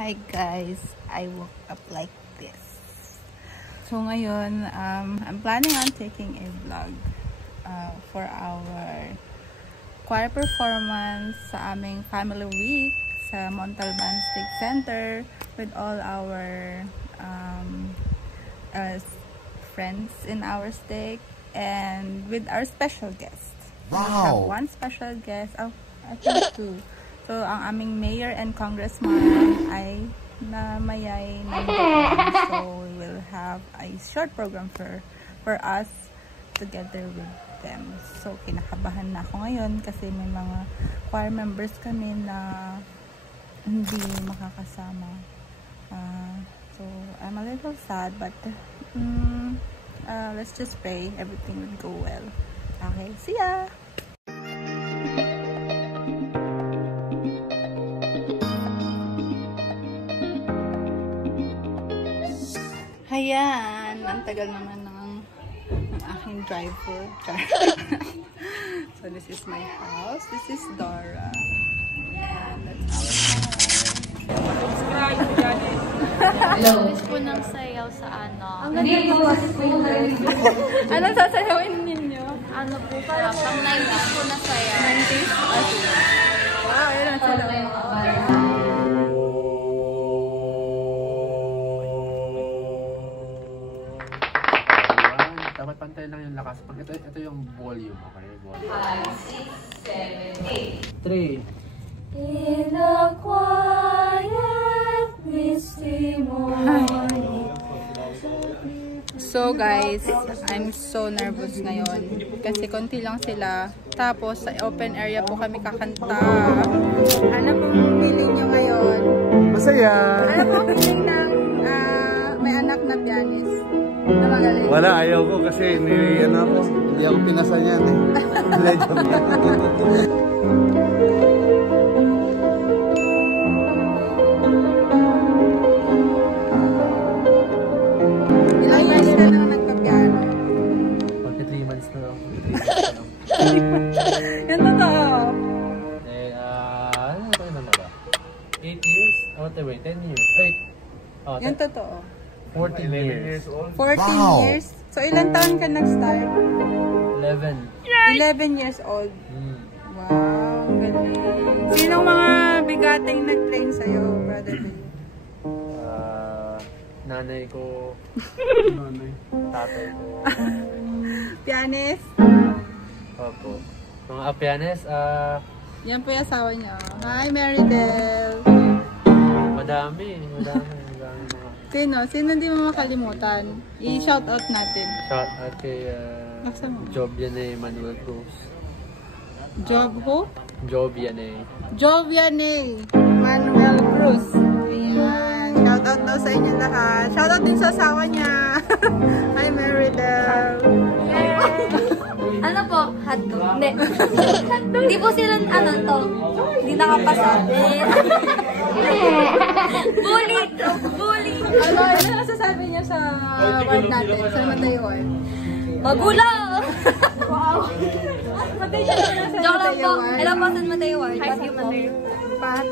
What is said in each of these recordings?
Hi guys, I woke up like this. So ngayon, I'm planning on taking a vlog for our choir performance sa aming family week sa Montalban Stake Center with all our friends in our stake and with our special guest. Wow! We have one special guest, I think two. So, ang aming mayor and congressman ay namayay ng doon. So, we will have a short program for us together with them. So, kinakabahan na ako ngayon kasi may mga choir members kami na hindi makakasama. So, I'm a little sad but let's just pray everything will go well. Okay, see ya! Ayan, ang tagal naman ng aking driver. So this is my house. This is Dora. And that's our house. Gusto po ng sayaw sa ano. Anong sasayawin ninyo? Ano po, pang 90s po na sayaw. 90s? Wow, yun ang sila. Dapat pantay lang yung lakas. Ito yung volume. Okay, volume. 5, 6, 7, 8. 3. In the quiet, misty morning. So guys, I'm so nervous ngayon kasi konti lang sila. Tapos sa open area po kami kakanta. Ano pong feeling nyo ngayon? Masaya! Ano pong feeling ng may anak na pianist? Na magaling? Wala, ayaw ko kasi hindi ako pinasa niyan eh. Ilang years na lang nagpa-piano? Pagka 3 months na lang. Yan totoo. Ano ba yun ba? 8 years? Wait, 10 years. Wait. Yan totoo. 14 years. 14 years? So ilang taon ka nag-start? 11. 11 years old. Wow, galing. Sinong mga bigating nag-train sa'yo, brother? Nanay ko. Tatay ko. Pianist? Opo. Mga pianist, Yan po yung asawa niya. Hi, Marydel. madami mga. Sino hindi mo makalimutan? I-shoutout natin. Shout out kay Laksan mo. Joviane Manuel Cruz. Job who? Joviane. Joviane Manuel Cruz. Ayan. Shoutout daw sa inyo lahat. Shoutout din sa asawa niya. Hi, Marydel. Ano po? Hotdog? Hindi. Hindi po sila, ano to? Hindi nakapasabi. Bully! Bully! Ano nasasabi niyo sa word natin? Sa Mateo word? Magulo! Wow! Joke lang po. Hello po, San Mateo Ward. Happy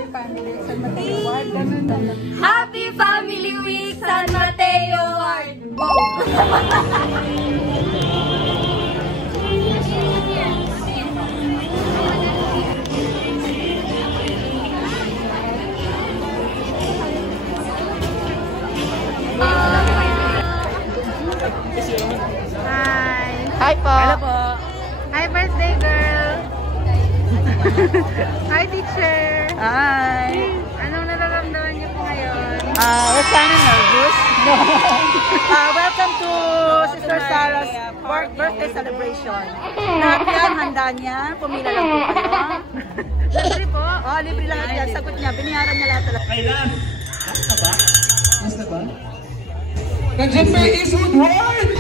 Family San Mateo Ward. Happy Family Week, San Mateo Ward! Hi! Hi po! Hello po! Hi, birthday girl! Hi, teacher! Hi! Anong nararamdaman niyo po ngayon? We're kind of nervous. Welcome to Sister Sarah's birthday celebration. Lahat yan, handa niya. Pumila lang po kayo. Libre po. Oh, libre lahat yan. Sagot niya. Biniyaran niya lahat talaga. Kailan? Basta ba? Basta ba? Nandiyan pa yung Eastwood Ward!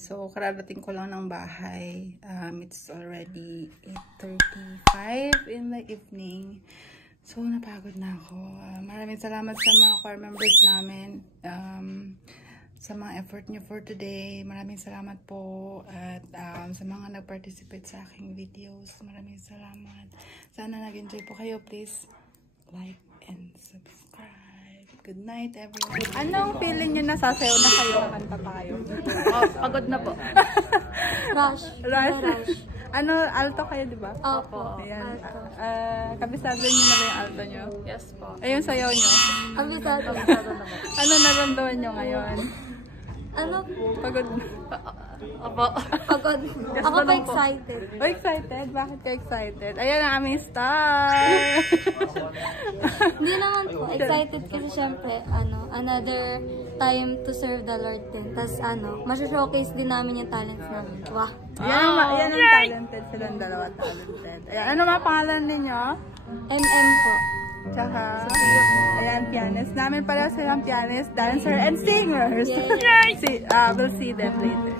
So, kararating ko lang ng bahay. It's already 8:35 in the evening. So, napagod na ako. Maraming salamat sa mga core members namin. Sa mga effort nyo for today. Maraming salamat po. At sa mga nag-participate sa aking videos. Maraming salamat. Sana nag-enjoy po kayo. Please like and subscribe. Good night, everyone. Anong feeling nyo nasasayaw na kayo? Kanta pa kayo? Oh, pagod na po. Rush. Rush. Ano, alto kayo, di ba? Opo. Ayan. Alto. Kabisado nyo na ba yung alto nyo? Yes po. Ayun, sayaw nyo. Kabisado. Ano naramdaman nyo ngayon? Ano po? Pagod. Opo. Pagod. Ako pa excited. Oh, excited? Bakit ka excited? Ayan ang aming star! Hindi naman po. Excited kasi syempre, another time to serve the Lord din. Tapos showcase din namin yung talents namin. Wow. Yan ang talented. Silang dalawa talented. Ayan, ano mga pangalan ninyo? MM po. Tsaka, ayan, pianist. Namin pala silang pianist, dancer, and singers. Yay! We'll see them later.